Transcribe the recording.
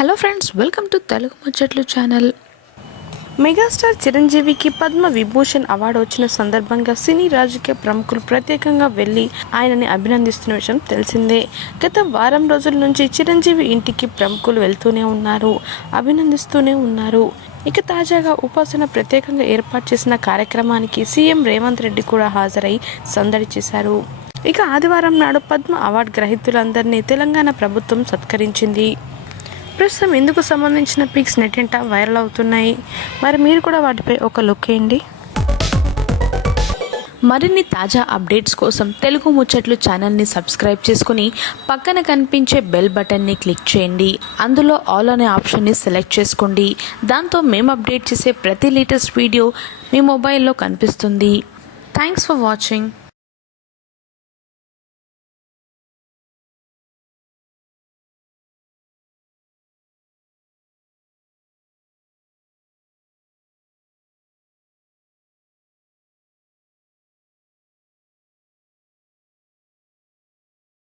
Hello friends welcome to Telugu ముచ్చట్లు channel megastar చిరంజీవికి Padma Vibhushan award వచ్చిన సందర్భంగా సినీ రాజకీయ ప్రముఖులు ప్రత్యేకంగా వెళ్ళి ఆయనని అభినందిస్తున్న విషయం తెలిసిందే. గత వారం రోజుల నుంచి చిరంజీవి ఇంటికి ప్రముఖులు వెళ్తూనే ఉన్నారు అభినందిస్తూనే ఉన్నారు. ఇక తాజాగా ఉపాసన ప్రత్యేకంగా ఏర్పాటు చేసిన కార్యక్రమానికి సీఎం రేవంత్ రెడ్డి కూడా హాజరై సందడి చేశారు. ఇక ఆదివారం నాడు పద్మ అవార్డు గ్రహీతులందరినీ తెలంగాణ ప్రభుత్వం సత్కరించింది. ప్రస్తుతం ఇందుకు సంబంధించిన పిక్స్ నెట్టింట వైరల్ అవుతున్నాయి? మరి మీరు కూడా వాటిపై ఒక లుక్ వేయండి మరిన్ని తాజా అప్డేట్స్ కోసం తెలుగు ముచ్చట్లు ఛానల్ని సబ్స్క్రైబ్ చేసుకుని పక్కన కనిపించే బెల్ బటన్ని క్లిక్ చేయండి. అందులో ఆల్ అనే ఆప్షన్ని సెలెక్ట్ చేసుకోండి. దాంతో మేము అప్డేట్ చేసే ప్రతి లేటెస్ట్ వీడియో మీ మొబైల్లో కనిపిస్తుంది. Thanks for watching.